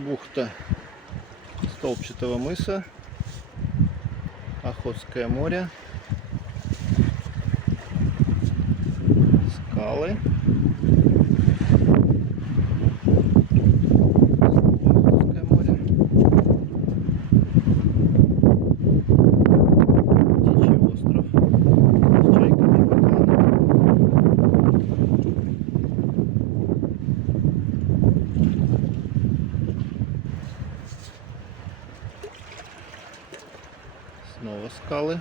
Бухта Столбчатого мыса, Охотское море, скалы, Охотское море, Птичий остров с чайками и бакланами. Снова скалы.